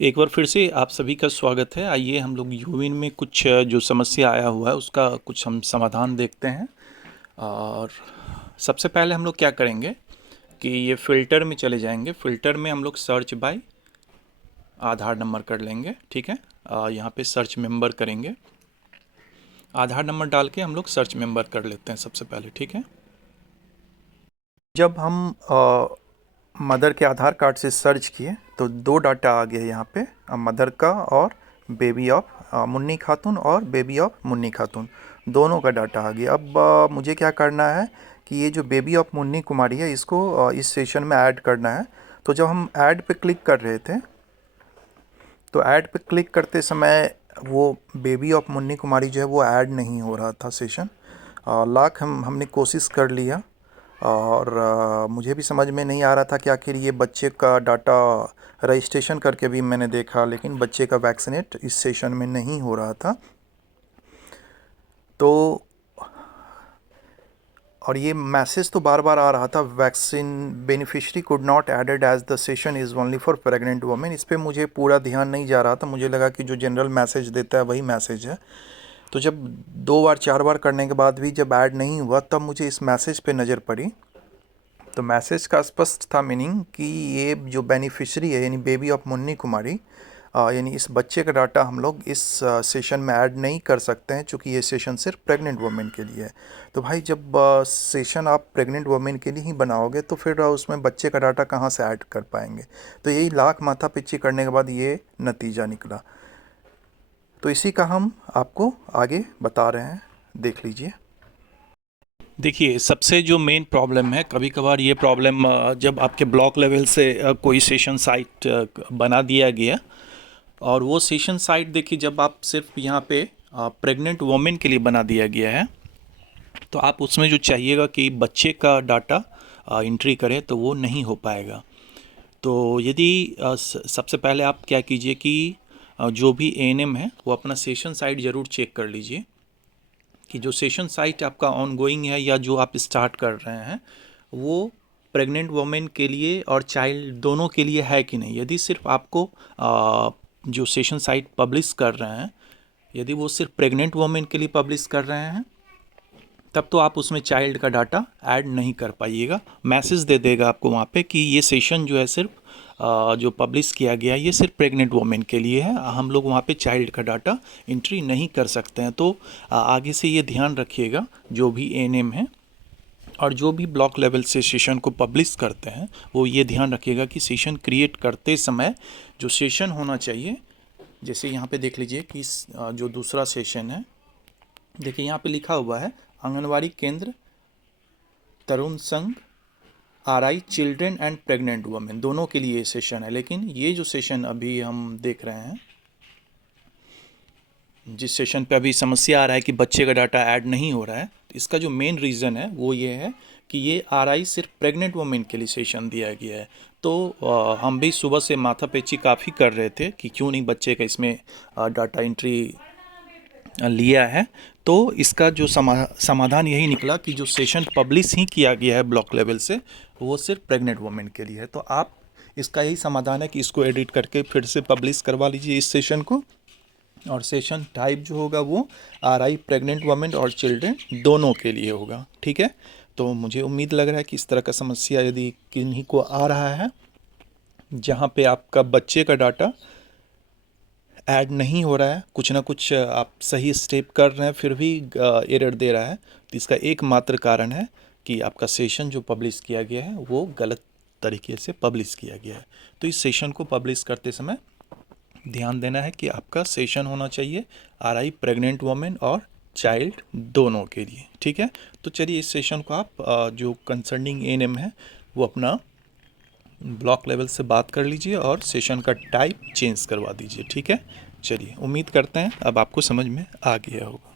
एक बार फिर से आप सभी का स्वागत है। आइए हम लोग यूविन में कुछ जो समस्या आया हुआ है उसका कुछ हम समाधान देखते हैं। और सबसे पहले हम लोग क्या करेंगे कि ये फ़िल्टर में चले जाएंगे। फ़िल्टर में हम लोग सर्च बाय आधार नंबर कर लेंगे, ठीक है। यहाँ पे सर्च मेंबर करेंगे, आधार नंबर डाल के हम लोग सर्च मेंबर कर लेते हैं सबसे पहले, ठीक है। जब हम मदर के आधार कार्ड से सर्च किए तो दो डाटा आ गया यहाँ पे, मदर का और बेबी ऑफ मुन्नी खातून और बेबी ऑफ मुन्नी खातून, दोनों का डाटा आ गया। अब मुझे क्या करना है कि ये जो बेबी ऑफ मुन्नी कुमारी है इसको इस सेशन में ऐड करना है। तो जब हम ऐड पे क्लिक कर रहे थे तो ऐड पे क्लिक करते समय वो बेबी ऑफ मुन्नी कुमारी जो है वो ऐड नहीं हो रहा था सेशन। लाख हमने कोशिश कर लिया और मुझे भी समझ में नहीं आ रहा था कि आखिर ये बच्चे का डाटा रजिस्ट्रेशन करके भी मैंने देखा, लेकिन बच्चे का वैक्सीनेट इस सेशन में नहीं हो रहा था। तो और ये मैसेज तो बार बार आ रहा था, vaccine beneficiary could not added as the session is only for pregnant women. इस पर मुझे पूरा ध्यान नहीं जा रहा था, मुझे लगा कि जो जनरल मैसेज देता है वही मैसेज है। तो जब दो बार चार बार करने के बाद भी जब ऐड नहीं हुआ तब मुझे इस मैसेज पे नज़र पड़ी। तो मैसेज का स्पष्ट था मीनिंग कि ये जो बेनिफिशरी है यानी बेबी ऑफ मुन्नी कुमारी, यानी इस बच्चे का डाटा हम लोग इस सेशन में ऐड नहीं कर सकते हैं, चूँकि ये सेशन सिर्फ प्रेग्नेंट वुमेन के लिए है। तो भाई जब सेशन आप प्रेग्नेंट वुमेन के लिए ही बनाओगे तो फिर उसमें बच्चे का डाटा कहाँ से ऐड कर पाएंगे। तो यही लाख माथा पिच्ची करने के बाद ये नतीजा निकला। तो इसी का हम आपको आगे बता रहे हैं, देख लीजिए। देखिए, सबसे जो मेन प्रॉब्लम है, कभी कभार ये प्रॉब्लम जब आपके ब्लॉक लेवल से कोई सेशन साइट बना दिया गया और वो सेशन साइट देखिए जब आप सिर्फ यहाँ पे प्रेग्नेंट वुमेन के लिए बना दिया गया है तो आप उसमें जो चाहिएगा कि बच्चे का डाटा एंट्री करें तो वो नहीं हो पाएगा। तो यदि सबसे पहले आप क्या कीजिए कि जो भी एएनएम है वो अपना सेशन साइट ज़रूर चेक कर लीजिए कि जो सेशन साइट आपका ऑनगोइंग है या जो आप स्टार्ट कर रहे हैं वो प्रेग्नेंट वुमेन के लिए और चाइल्ड दोनों के लिए है कि नहीं। यदि सिर्फ आपको जो सेशन साइट पब्लिश कर रहे हैं यदि वो सिर्फ प्रेग्नेंट वुमेन के लिए पब्लिश कर रहे हैं तब तो आप उसमें चाइल्ड का डाटा ऐड नहीं कर पाइएगा। मैसेज दे देगा आपको वहाँ पे कि ये सेशन जो है सिर्फ जो पब्लिश किया गया ये सिर्फ प्रेग्नेंट वुमेन के लिए है, हम लोग वहाँ पे चाइल्ड का डाटा एंट्री नहीं कर सकते हैं। तो आगे से ये ध्यान रखिएगा, जो भी एएनएम है और जो भी ब्लॉक लेवल से सेशन को पब्लिश करते हैं वो ये ध्यान रखिएगा कि सेशन क्रिएट करते समय जो सेशन होना चाहिए, जैसे यहाँ पे देख लीजिए कि जो दूसरा सेशन है, देखिए यहाँ पे लिखा हुआ है आंगनवाड़ी केंद्र तरुण संघ RI children and pregnant women, दोनों के लिए सेशन है। लेकिन ये जो सेशन अभी हम देख रहे हैं, जिस सेशन पे अभी समस्या आ रहा है कि बच्चे का डाटा ऐड नहीं हो रहा है, तो इसका जो मेन रीज़न है वो ये है कि ये आरआई सिर्फ प्रेग्नेंट वुमेन के लिए सेशन दिया गया है। तो हम भी सुबह से माथापेची काफ़ी कर रहे थे कि क्यों नहीं बच्चे का इसमें डाटा एंट्री लिया है। तो इसका जो समाधान यही निकला कि जो सेशन पब्लिश ही किया गया है ब्लॉक लेवल से वो सिर्फ प्रेग्नेंट वुमेन के लिए है। तो आप इसका यही समाधान है कि इसको एडिट करके फिर से पब्लिश करवा लीजिए इस सेशन को, और सेशन टाइप जो होगा वो आरआई प्रेग्नेंट वुमेन और चिल्ड्रेन दोनों के लिए होगा, ठीक है। तो मुझे उम्मीद लग रहा है कि इस तरह का समस्या यदि किन्हीं को आ रहा है जहाँ पे आपका बच्चे का डाटा ऐड नहीं हो रहा है, कुछ ना कुछ आप सही स्टेप कर रहे हैं फिर भी एरर दे रहा है, तो इसका एकमात्र कारण है कि आपका सेशन जो पब्लिश किया गया है वो गलत तरीके से पब्लिश किया गया है। तो इस सेशन को पब्लिश करते समय ध्यान देना है कि आपका सेशन होना चाहिए आरआई प्रेग्नेंट वुमेन और चाइल्ड दोनों के लिए, ठीक है। तो चलिए इस सेशन को आप जो कंसर्निंग एएनएम है वो अपना ब्लॉक लेवल से बात कर लीजिए और सेशन का टाइप चेंज करवा दीजिए, ठीक है। चलिए उम्मीद करते हैं अब आपको समझ में आ गया होगा।